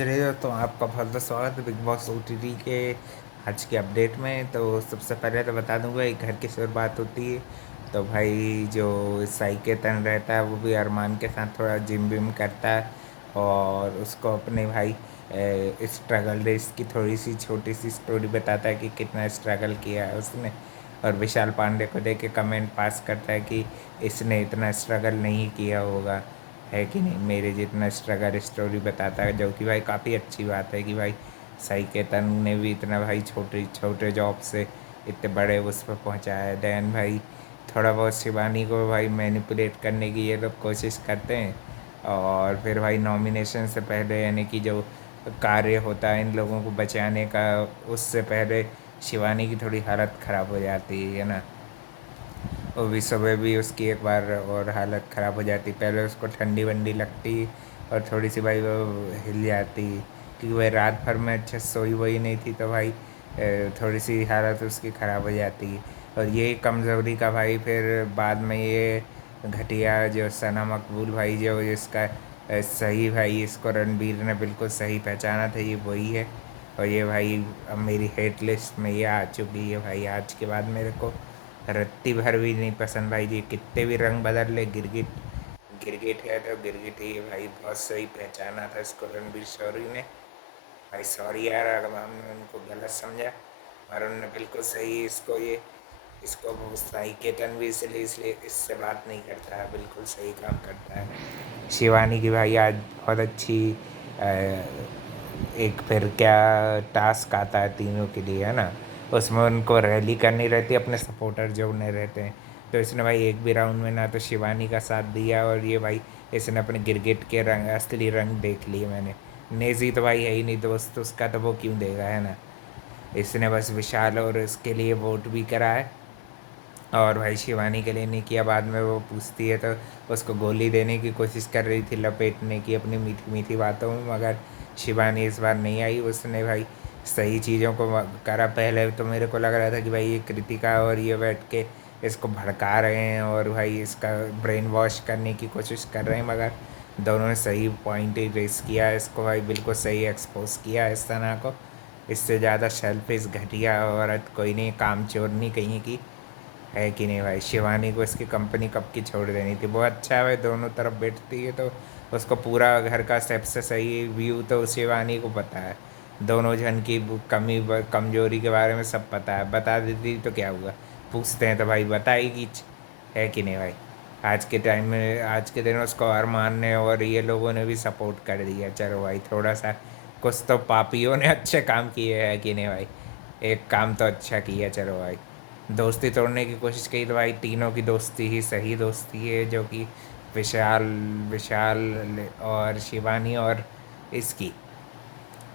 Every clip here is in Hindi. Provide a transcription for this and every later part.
चलिए तो आपका बहुत-बहुत स्वागत है बिग बॉस ओटीटी के आज के अपडेट में। तो सबसे पहले तो बता दूँगा एक घर की शुरुआत होती है, तो भाई जो साई के तन रहता है वो भी अरमान के साथ थोड़ा जिम-विम करता है और उसको अपने भाई स्ट्रगल रेस की थोड़ी-सी छोटी-सी स्टोरी बताता है कि कितना स्ट्रगल किया है उसने। और विशाल पांडे को देख के कमेंट पास करता है कि इसने इतना स्ट्रगल नहीं किया होगा, है कि नहीं, मेरे जितना स्ट्रगल स्टोरी बताता है, जो कि भाई काफ़ी अच्छी बात है कि भाई साई केतन ने भी इतना भाई छोटे छोटे जॉब से इतने बड़े उस पर पहुँचाया है। दैन भाई थोड़ा बहुत शिवानी को भाई मैनिपुलेट करने की ये लोग कोशिश करते हैं। और फिर भाई नॉमिनेशन से पहले यानी कि जो कार्य होता है इन लोगों को बचाने का, उससे पहले शिवानी की थोड़ी हालत ख़राब हो जाती है ना। वो भी सुबह भी उसकी एक बार और हालत ख़राब हो जाती, पहले उसको ठंडी वंडी लगती और थोड़ी सी भाई वो हिल जाती, क्योंकि भाई रात भर में अच्छे से सोई वही नहीं थी, तो भाई थोड़ी सी हालत उसकी ख़राब हो जाती। और यही कमज़ोरी का भाई फिर बाद में ये घटिया जो सना मकबूल भाई जो इसका सही भाई इसको रणबीर ने बिल्कुल सही पहचाना था, ये वही है। और ये भाई अब मेरी हेट लिस्ट में ये आ चुकी है भाई, आज के बाद मेरे को रत्ती भर भी नहीं पसंद भाई जी, कितने भी रंग बदल ले गिरगिट गिरगिट है तो गिरगिट ही है भाई। बहुत सही पहचाना था इसको रणबीर शौरी ने। भाई सॉरी यार अगर हमने उनको गलत समझा, और उन्होंने बिल्कुल सही इसको सही केतन भी इसलिए इससे बात नहीं करता है, बिल्कुल सही काम करता है। शिवानी की भाई आज बहुत अच्छी एक फिर क्या टास्क आता है तीनों के लिए, है ना। उसमें उनको रैली करनी रहती है, अपने सपोर्टर जो उन्हें रहते हैं। तो इसने भाई एक भी राउंड में ना तो शिवानी का साथ दिया, और ये भाई इसने अपने गिरगिट के रंग असली रंग देख लिए मैंने। नेजी तो भाई है ही नहीं दोस्त उसका, तो वो क्यों देगा, है ना। इसने बस विशाल और इसके लिए वोट भी करा है, और भाई शिवानी के लिए नहीं किया। बाद में वो पूछती है तो उसको गोली देने की कोशिश कर रही थी, लपेटने की अपनी मीठी मीठी बातों में, मगर शिवानी इस बार नहीं आई। उसने भाई सही चीज़ों को करा। पहले तो मेरे को लग रहा था कि भाई ये कृतिका और ये बैठ के इसको भड़का रहे हैं और भाई इसका ब्रेन वॉश करने की कोशिश कर रहे हैं, मगर दोनों ने सही पॉइंट ही रेस किया, इसको भाई बिल्कुल सही एक्सपोज किया इस तरह को। इससे ज़्यादा सेल्फिश घटिया औरत कोई नहीं, कामचोर नहीं कहीं की, है कि नहीं भाई। शिवानी को इसकी कंपनी कब की छोड़ देनी थी। बहुत अच्छा है भाई, दोनों तरफ बैठती है तो उसको पूरा घर का सबसे सही व्यू तो शिवानी को पता है। दोनों जन की कमी कमजोरी के बारे में सब पता है, बता देती तो क्या हुआ, पूछते हैं तो भाई बताएगी, है कि नहीं भाई। आज के टाइम में आज के दिन उसको अरमान ने और ये लोगों ने भी सपोर्ट कर दिया, चलो भाई थोड़ा सा कुछ तो पापियों ने अच्छे काम किए, है कि नहीं भाई। एक काम तो अच्छा किया, चलो भाई। दोस्ती तोड़ने की कोशिश की तो भाई तीनों की दोस्ती ही सही दोस्ती है, जो कि विशाल विशाल और शिवानी और इसकी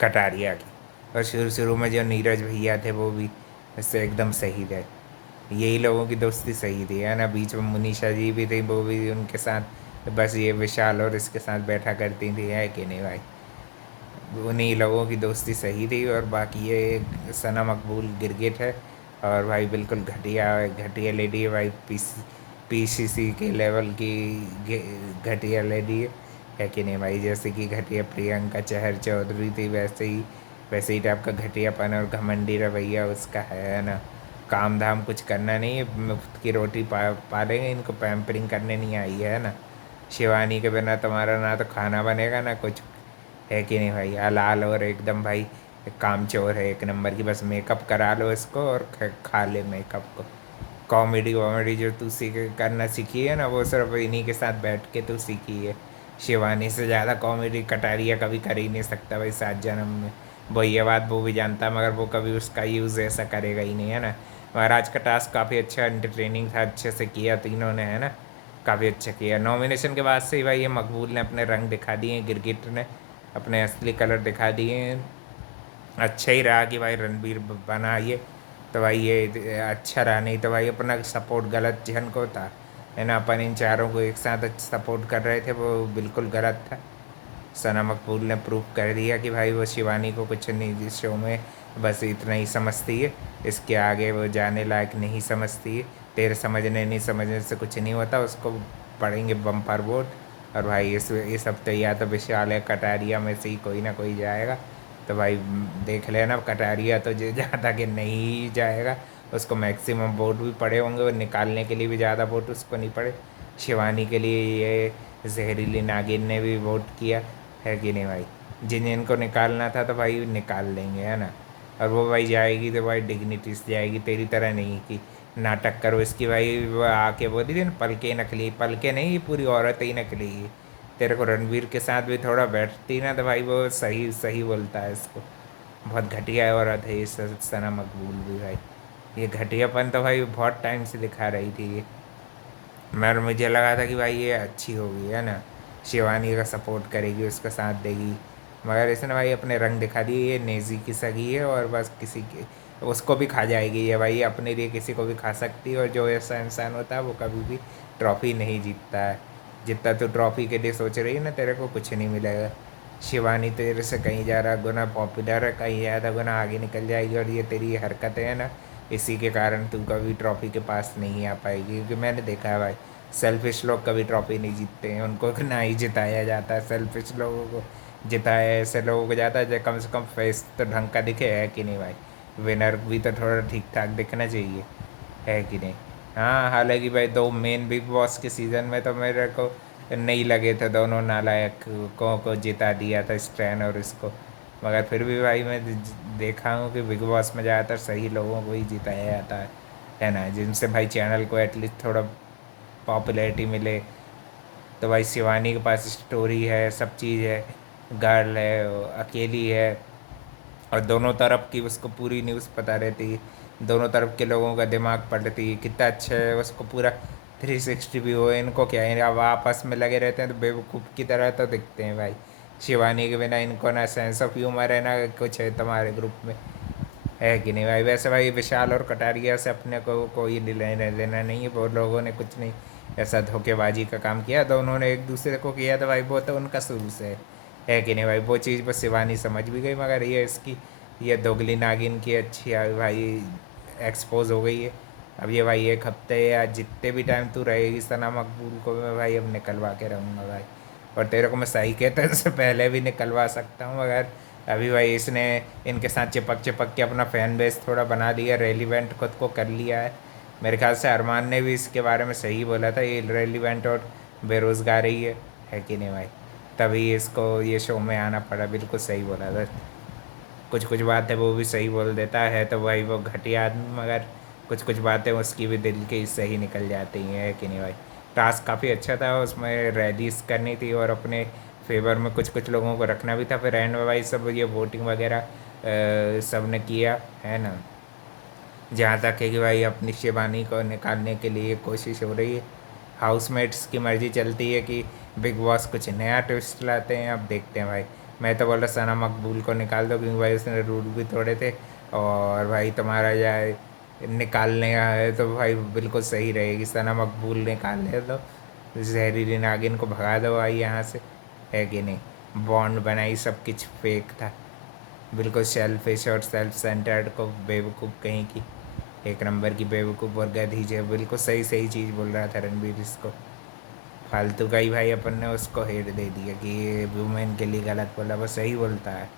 कटारिया की। और शुरू शुरू में जो नीरज भैया थे वो भी इससे एकदम सही थे। यही लोगों की दोस्ती सही थी, है ना। बीच में मुनीषा जी भी थी, वो भी उनके साथ बस ये विशाल और इसके साथ बैठा करती थी, है कि नहीं भाई। उन्हीं लोगों की दोस्ती सही थी। और बाकी ये एक सना मकबूल गिरगिट है, और भाई बिल्कुल घटिया घटिया लेडी है भाई, पीसीसी के लेवल की घटिया लेडी है कि नहीं भाई। जैसे कि घटिया प्रियंका चहर चौधरी थी, वैसे ही टाइप का घटियापन और घमंडी रवैया उसका है ना। काम धाम कुछ करना नहीं है, मुफ्त की रोटी पालेंगे, इनको पैम्परिंग करने नहीं आई है ना। शिवानी के बिना तुम्हारा ना तो खाना बनेगा ना कुछ, है कि नहीं भाई। हलाल और एकदम भाई कामचोर है एक नंबर की, बस मेकअप करा लो इसको और खा ले मेकअप को। कॉमेडी वॉमेडी जो तू करना सीखी है ना, वो सिर्फ इन्हीं के साथ बैठ के तू सीखी है। शिवानी से ज़्यादा कॉमेडी कटारिया कभी कर ही नहीं सकता भाई 7 जन्म में। वो ये बात वो भी जानता, मगर वो कभी उसका यूज़ ऐसा करेगा ही नहीं, है ना। मगर आज का टास्क काफ़ी अच्छा एंटरटेनिंग था, अच्छे से किया तीनों ने, है ना। काफ़ी अच्छा किया। नॉमिनेशन के बाद से ही भाई ये मकबूल ने अपने रंग दिखा दिए, गिरगिट ने अपने असली कलर दिखा दिए हैं। अच्छा ही रहा कि भाई रणबीर बना ये, तो भाई ये अच्छा रहा, नहीं तो भाई अपना सपोर्ट गलत जन को था, है ना। अपन इन चारों को एक साथ सपोर्ट कर रहे थे, वो बिल्कुल गलत था। सना मकबूल ने प्रूव कर दिया कि भाई वो शिवानी को कुछ नहीं, इस शो में बस इतना ही समझती है, इसके आगे वो जाने लायक नहीं समझती है। तेरे समझने नहीं समझने से कुछ नहीं होता, उसको पढ़ेंगे बम्पर वोट और भाई इस हफ्ते या तो विशाल है कटारिया में से ही कोई ना कोई जाएगा। तो भाई देख लेना, कटारिया तो ज़्यादा कि नहीं जाएगा, उसको मैक्सिमम वोट भी पड़े होंगे और निकालने के लिए भी ज़्यादा वोट उसको नहीं पड़े। शिवानी के लिए ये जहरीली नागिन ने भी वोट किया है कि नहीं भाई, जिन जिनको निकालना था तो भाई निकाल लेंगे, है ना। और वो भाई जाएगी तो भाई डिग्निटी से जाएगी, तेरी तरह नहीं कि नाटक करो इसकी भाई। वो आके बोली थी ना, पलके नकली, पलके नहीं, ये पूरी औरत ही नकली है। तेरे को रणवीर के साथ भी थोड़ा बैठती ना तो भाई वो सही सही बोलता है इसको। बहुत घटिया औरत है ये सना मकबूल भी भाई। ये घटियापन तो भाई बहुत टाइम से दिखा रही थी ये। मगर मुझे लगा था कि भाई ये अच्छी होगी, है ना, शिवानी का सपोर्ट करेगी, उसका साथ देगी। मगर इसने भाई अपने रंग दिखा दिए, ये नेजी की सगी है और बस किसी के उसको भी खा जाएगी ये भाई, अपने लिए किसी को भी खा सकती है। और जो ऐसा इंसान होता है वो कभी भी ट्रॉफ़ी नहीं जीतता है। जितना तो ट्रॉफ़ी के लिए सोच रही है ना, तेरे को कुछ नहीं मिलेगा। शिवानी तेरे से कहीं ज़्यादा गुना पॉपुलर है, कहीं ज़्यादा गुना आगे निकल जाएगी। और ये तेरी ये हरकतें हैं ना, इसी के कारण तू कभी ट्रॉफ़ी के पास नहीं आ पाएगी। क्योंकि मैंने देखा है भाई, सेल्फिश लोग कभी ट्रॉफ़ी नहीं जीतते हैं, उनको ना ही जिताया जाता है। सेल्फिश लोगों को जिताया ऐसे लोगों को जाता है जो कम से कम फेस तो ढंग का दिखे, है कि नहीं भाई। विनर भी तो थोड़ा ठीक ठाक दिखना चाहिए, है कि नहीं। हाँ, हालांकि भाई दो मेन बिग बॉस के सीज़न में तो मेरे को नहीं लगे थे दोनों नालायक को जिता दिया था, स्टैन और इसको। मगर फिर भी भाई मैं देखा हूँ कि बिग बॉस में ज़्यादातर सही लोगों को ही जिताया जाता है ना, जिनसे भाई चैनल को एटलीस्ट थोड़ा पॉपुलैरिटी मिले। तो भाई शिवानी के पास स्टोरी है, सब चीज़ है, गर्ल है, अकेली है, और दोनों तरफ की उसको पूरी न्यूज़ पता रहती है, दोनों तरफ के लोगों का दिमाग पलटती है, कितना अच्छा है उसको पूरा 360 व्यू है। इनको क्या है, अब आपस में लगे रहते हैं तो बेवकूफ़ की तरह तो दिखते हैं भाई। शिवानी के बिना इनको ना सेंस ऑफ ह्यूमर है ना कुछ है तुम्हारे ग्रुप में, है कि नहीं भाई। वैसे भाई विशाल और कटारिया से अपने को कोई लेना देना नहीं है, वो लोगों ने कुछ नहीं ऐसा धोखेबाजी का काम किया, तो उन्होंने एक दूसरे को किया तो भाई वो तो उनका शुरू से है कि नहीं भाई। वो चीज़ बस शिवानी समझ भी गई, मगर ये इसकी ये दोगली नागिन की अच्छी भाई एक्सपोज हो गई है। अब ये भाई एक हफ्ते या जितने भी टाइम तू रहेगी सना मकबूल को मैं भाई अब निकलवा के रहूँगा भाई। और तेरे को मैं सही कहता हूँ, इससे पहले भी निकलवा सकता हूँ, मगर अभी भाई इसने इनके साथ चिपक चिपक के अपना फ़ैन बेस थोड़ा बना लिया, रेलिवेंट खुद को कर लिया है। मेरे ख्याल से अरमान ने भी इसके बारे में सही बोला था, ये रेलिवेंट और बेरोज़गारी है कि नहीं भाई। तभी इसको ये शो में आना पड़ा, बिल्कुल सही बोला था। कुछ कुछ बातें वो भी सही बोल देता है तो भाई वो घटिया आदमी, मगर कुछ कुछ बातें उसकी भी दिल की सही निकल जाती हैं, है कि नहीं भाई। टास्क काफ़ी अच्छा था, उसमें रैलीज करनी थी और अपने फेवर में कुछ कुछ लोगों को रखना भी था। फिर एंड में भाई सब ये वोटिंग वगैरह सब ने किया, है ना। जहाँ तक है कि भाई अपनी शिवानी को निकालने के लिए कोशिश हो रही है, हाउसमेट्स की मर्जी चलती है कि बिग बॉस कुछ नया ट्विस्ट लाते हैं। अब देखते हैं भाई। मैं तो बोल रहा सना मकबूल को निकाल दो, क्योंकि भाई उसने रूल भी तोड़े थे। और भाई तुम्हारा जाए निकालने का है तो भाई बिल्कुल सही रहेगी, सना मकबूल निकाल ले दो, जहरीली नागिन को भगा दो भाई यहाँ से, है कि नहीं। बॉन्ड बनाई, सब कुछ फेक था, बिल्कुल सेल्फिश और सेल्फ सेंटर्ड को बेवकूफ़ कहीं की, एक नंबर की बेवकूफ़ और गधी जो बिल्कुल सही सही चीज़ बोल रहा था रणबीर इसको। फालतू का ही भाई अपन ने उसको हेट दे दिया कि ये वुमेन के लिए गलत बोला, वो सही बोलता है।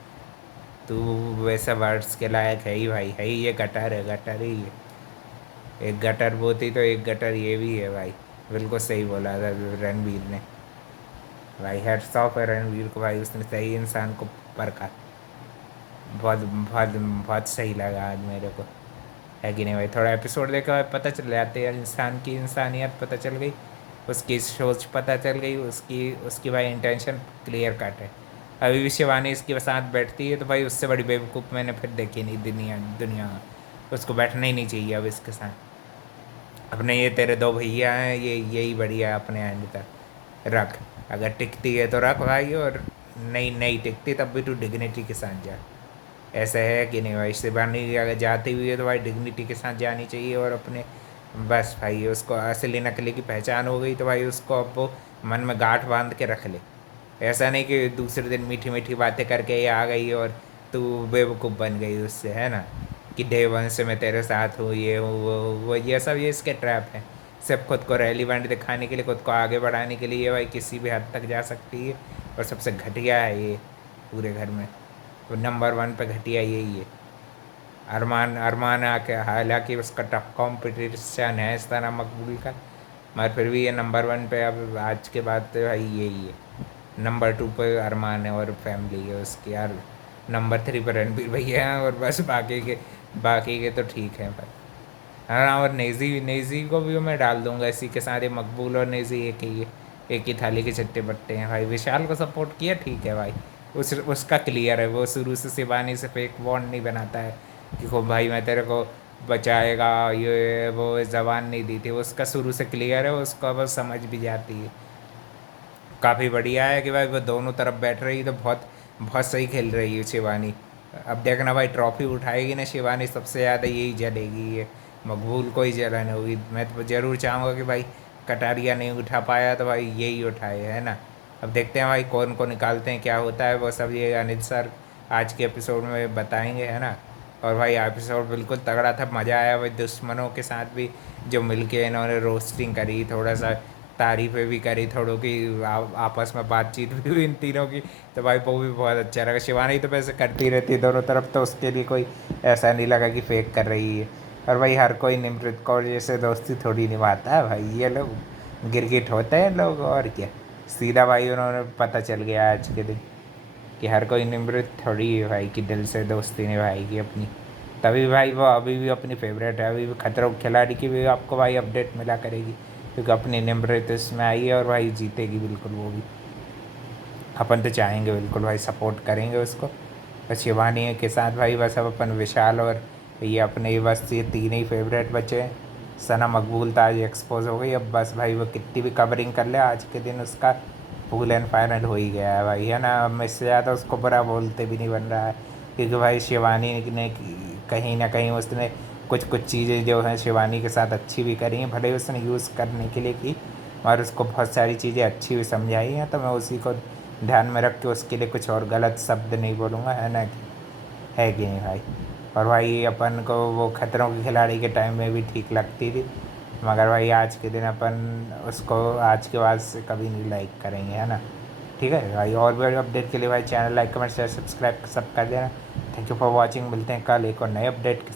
तू वैसा वर्ड्स के लायक है ही भाई, है ही, ये गटर है, गटर ही है। एक गटर वो थी तो एक गटर ये भी है भाई। बिल्कुल सही बोला था रणबीर ने भाई, हेड्स ऑफ है रणबीर को भाई, उसने सही इंसान को परखा। बहुत बहुत बहुत सही लगा आज मेरे को, है कि नहीं भाई। थोड़ा एपिसोड देखा भाई, पता चल जाते हैं इंसान की इंसानियत पता चल गई, उसकी सोच पता चल गई, उसकी उसकी भाई इंटेंशन क्लियर कट है। अभी भी शिवानी इसके साथ बैठती है तो भाई उससे बड़ी बेवकूफ़ मैंने फिर देखी नहीं दुनिया दुनिया में। उसको बैठना ही नहीं चाहिए अब इसके साथ। अपने ये तेरे दो भैया हैं, ये यही बढ़िया है, अपने एंड तक रख। अगर टिकती है तो रख भाई, और नहीं नहीं टिकती तब भी तू डिग्निटी के साथ जा। ऐसा है कि नहीं भाई, शिवानी अगर जाती हुई है तो भाई डिग्निटी के साथ जानी चाहिए। और अपने बस भाई उसको असली नकली की पहचान हो गई तो भाई उसको अब वो मन में गांठ बांध के रख ले। ऐसा नहीं कि दूसरे दिन मीठी मीठी बातें करके ये आ गई और तू बेवकूफ़ बन गई उससे, है ना, कि डे वन से मैं तेरे साथ हूँ, ये हूँ वो ये सब ये इसके ट्रैप हैं। सिर्फ खुद को रेलिवेंट दिखाने के लिए, खुद को आगे बढ़ाने के लिए ये भाई किसी भी हद तक जा सकती है। और सबसे घटिया है ये पूरे घर में, तो नंबर वन पे घटिया यही है। अरमान अरमान आके, हालांकि उसका टफ कॉम्पिटिशन है इस तरह मकबूल का, मगर फिर भी ये नंबर वन पे अब आज के बाद तो भाई यही है। नंबर टू पे अरमान है और फैमिली है उसकी यार। नंबर थ्री पर रणबीर भैया हैं, और बस बाकी के तो ठीक है भाई। हाँ, और नेज़ी नेज़ी को भी मैं डाल दूंगा इसी के सारे। मकबूल और नेज़ी एक ही थाली के चट्टे बट्टे हैं भाई। विशाल को सपोर्ट किया ठीक है भाई, उसका क्लियर है, वो शुरू से शिवानी से फेक बॉन्ड नहीं बनाता है कि को भाई मैं तेरे को बचाएगा, ये वो जबान नहीं दी थी, वो उसका शुरू से क्लियर है, उसको बस समझ भी जाती है। काफ़ी बढ़िया है कि भाई वो दोनों तरफ बैठ रही है, तो बहुत बहुत सही खेल रही है शिवानी। अब देखना भाई, ट्रॉफी उठाएगी ना शिवानी, सबसे ज़्यादा यही जलेगी ये, मकबूल को ही जलन होगी। मैं तो ज़रूर चाहूँगा कि भाई कटारिया नहीं उठा पाया तो भाई यही उठाए, है ना। अब देखते हैं भाई कौन को निकालते हैं, क्या होता है वो सब ये अनिल सर आज के एपिसोड में बताएंगे, है ना। और भाई एपिसोड बिल्कुल तगड़ा था, मज़ा आया भाई। दुश्मनों के साथ भी जो मिलके इन्होंने रोस्टिंग करी, थोड़ा सा तारीफ़ें भी करी, थोड़ों की आपस में बातचीत भी हुई इन तीनों की, तो भाई वो भी बहुत अच्छा लगा। शिवानी तो वैसे करती रहती है दोनों तरफ, तो उसके लिए कोई ऐसा नहीं लगा कि फेक कर रही है। और भाई हर कोई निमृत कौर जैसे दोस्ती थोड़ी निभाता है भाई, ये लोग गिरगिट होते हैं लोग, और क्या। सीधा भाई उन्होंने पता चल गया आज के दिन कि हर कोई निमृत थोड़ी है भाई कि दिल से दोस्ती निभाएगी अपनी। तभी भाई वो अभी भी अपनी फेवरेट है, अभी भी खतरों के खिलाड़ी की भी आपको भाई अपडेट मिला करेगी, क्योंकि अपनी निमृत इसमें आई है और भाई जीतेगी बिल्कुल वो भी। अपन तो चाहेंगे बिल्कुल भाई, सपोर्ट करेंगे उसको। बस शिवानी के साथ भाई बस अब अपन विशाल और ये अपने ही बस ये तीन ही फेवरेट बचे हैं। सना मकबूल तो आज एक्सपोज हो गई, अब बस भाई वो कितनी भी कवरिंग कर ले, आज के दिन उसका फुल एंड फाइनल हो ही गया है भाई, है ना। अब इससे ज़्यादा उसको बुरा बोलते भी नहीं बन रहा है, क्योंकि भाई शिवानी ने कहीं ना कहीं उसने कुछ कुछ चीज़ें जो हैं शिवानी के साथ अच्छी भी करी हैं, भले ही उसने यूज़ करने के लिए की, और उसको बहुत सारी चीज़ें अच्छी भी समझाई हैं, तो मैं उसी को ध्यान में रख के उसके लिए कुछ और गलत शब्द नहीं बोलूँगा, है ना है कि नहीं भाई। और भाई अपन को वो खतरों के खिलाड़ी के टाइम में भी ठीक लगती थी, मगर भाई आज के दिन अपन उसको आज के बाद से कभी नहीं लाइक करेंगे, है ना। ठीक है भाई, और भी अपडेट के लिए भाई channel like comment share subscribe सब कर देना। थैंक यू फॉर वॉचिंग, मिलते हैं कल एक और नए अपडेट के